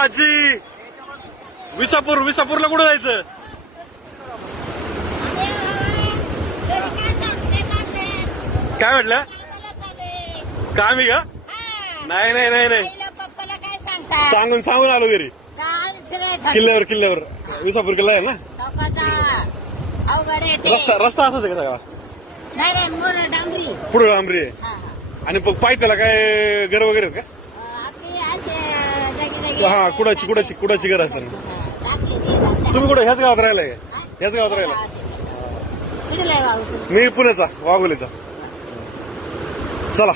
आजी. विसापूरला कुठं जायचं? काय म्हटलं? काम आहे का? नाही नाही नाही नाही, सांगून आलो घरी. किल्ल्यावर विसापूर किल्ला आहे ना. रस्ता असाच आहे का सगळा? पुढे डांबरी आहे. आणि पाय त्याला काय घर वगैरे आहेत का? हा, कुडाची घर असतात. तुम्ही कुठे ह्याच गावात राहिलाय का? ह्याच गावात राहिला? मी पुण्याचा, वाघोलीचा. चला.